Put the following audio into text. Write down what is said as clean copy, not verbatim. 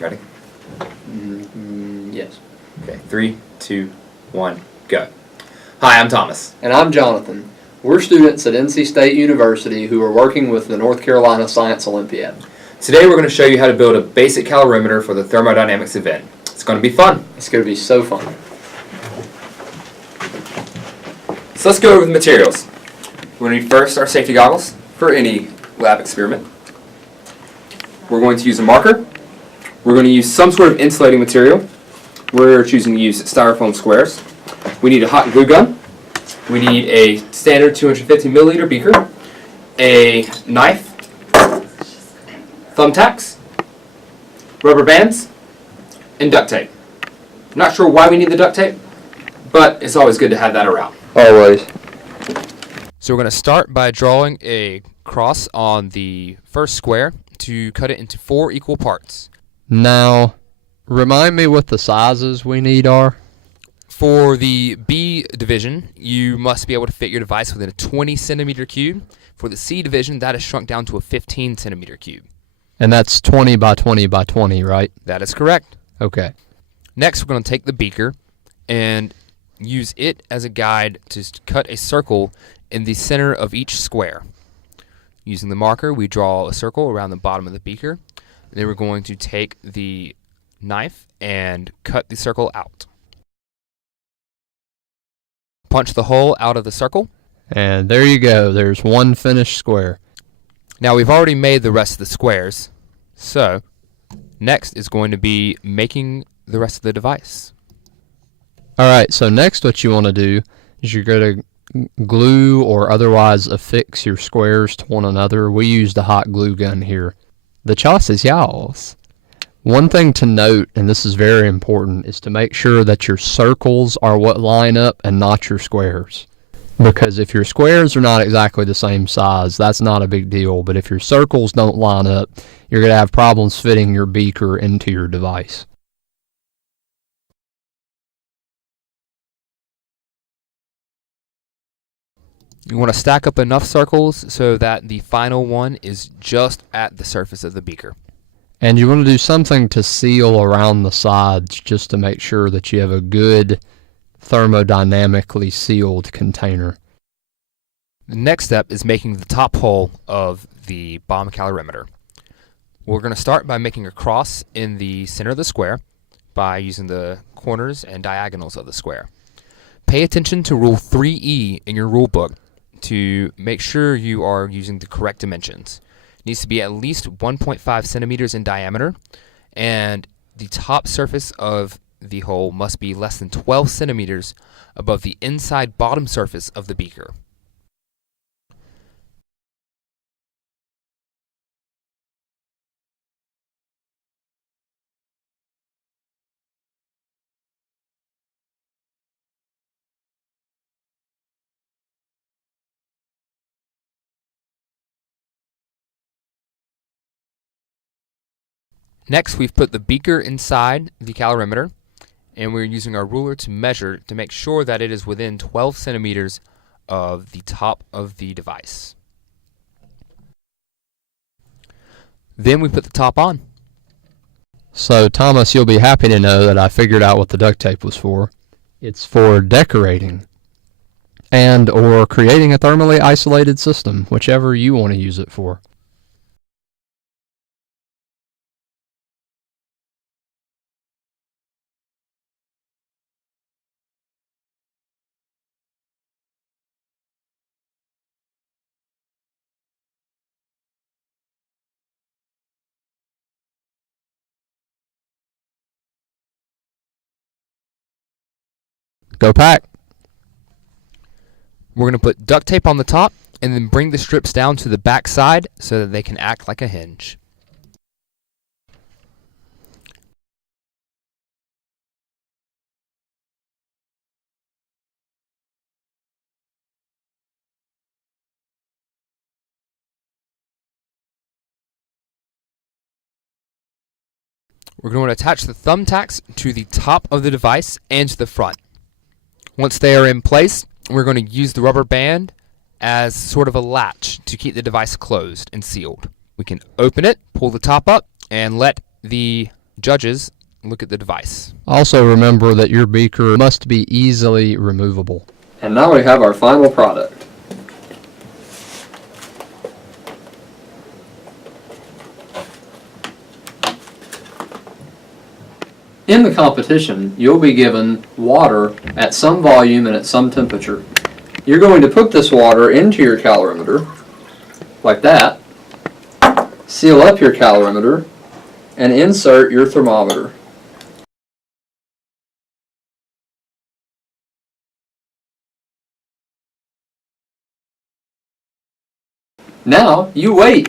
Ready? Yes. Okay, 3, 2, 1, go. Hi, I'm Thomas. And I'm Jonathan. We're students at NC State University who are working with the North Carolina Science Olympiad. Today we're going to show you how to build a basic calorimeter for the thermodynamics event. It's going to be fun. It's going to be so fun. So let's go over the materials. We're going to need first our safety goggles for any lab experiment. We're going to use a marker. We're going to use some sort of insulating material. We're choosing to use styrofoam squares. We need a hot glue gun. We need a standard 250 milliliter beaker, a knife, thumbtacks, rubber bands, and duct tape. I'm not sure why we need the duct tape, but it's always good to have that around. Always. So we're going to start by drawing a cross on the first square to cut it into 4 equal parts. Now, remind me what the sizes we need are. For the B division, you must be able to fit your device within a 20 centimeter cube. For the C division, that is shrunk down to a 15 centimeter cube. And that's 20 by 20 by 20, right? That is correct. Okay. Next, we're going to take the beaker and use it as a guide to cut a circle in the center of each square. Using the marker, we draw a circle around the bottom of the beaker. Then we're going to take the knife and cut the circle out. Punch the hole out of the circle. And there you go. There's one finished square. Now we've already made the rest of the squares. So next is going to be making the rest of the device. Alright, so next what you want to do is you're going to glue or otherwise affix your squares to one another. We used a hot glue gun here. The choice is y'all's. One thing to note, and this is very important, is to make sure that your circles are what line up and not your squares. Because if your squares are not exactly the same size, that's not a big deal. But if your circles don't line up, you're going to have problems fitting your beaker into your device. You want to stack up enough circles so that the final one is just at the surface of the beaker. And you want to do something to seal around the sides just to make sure that you have a good thermodynamically sealed container. The next step is making the top hole of the bomb calorimeter. We're going to start by making a cross in the center of the square by using the corners and diagonals of the square. Pay attention to Rule 3E in your rule book to make sure you are using the correct dimensions. It needs to be at least 1.5 centimeters in diameter, and the top surface of the hole must be less than 12 centimeters above the inside bottom surface of the beaker. Next, we've put the beaker inside the calorimeter, and we're using our ruler to measure to make sure that it is within 12 centimeters of the top of the device. Then we put the top on. So, Thomas, you'll be happy to know that I figured out what the duct tape was for. It's for decorating and or creating a thermally isolated system, whichever you want to use it for. Go pack! We're going to put duct tape on the top and then bring the strips down to the back side so that they can act like a hinge. We're going to attach the thumbtacks to the top of the device and to the front. Once they are in place, we're going to use the rubber band as sort of a latch to keep the device closed and sealed. We can open it, pull the top up, and let the Judges, look at the device. Also remember that your beaker must be easily removable. And now we have our final product. In the competition, you'll be given water at some volume and at some temperature. You're going to put this water into your calorimeter, like that, seal up your calorimeter, and insert your thermometer. Now, you wait.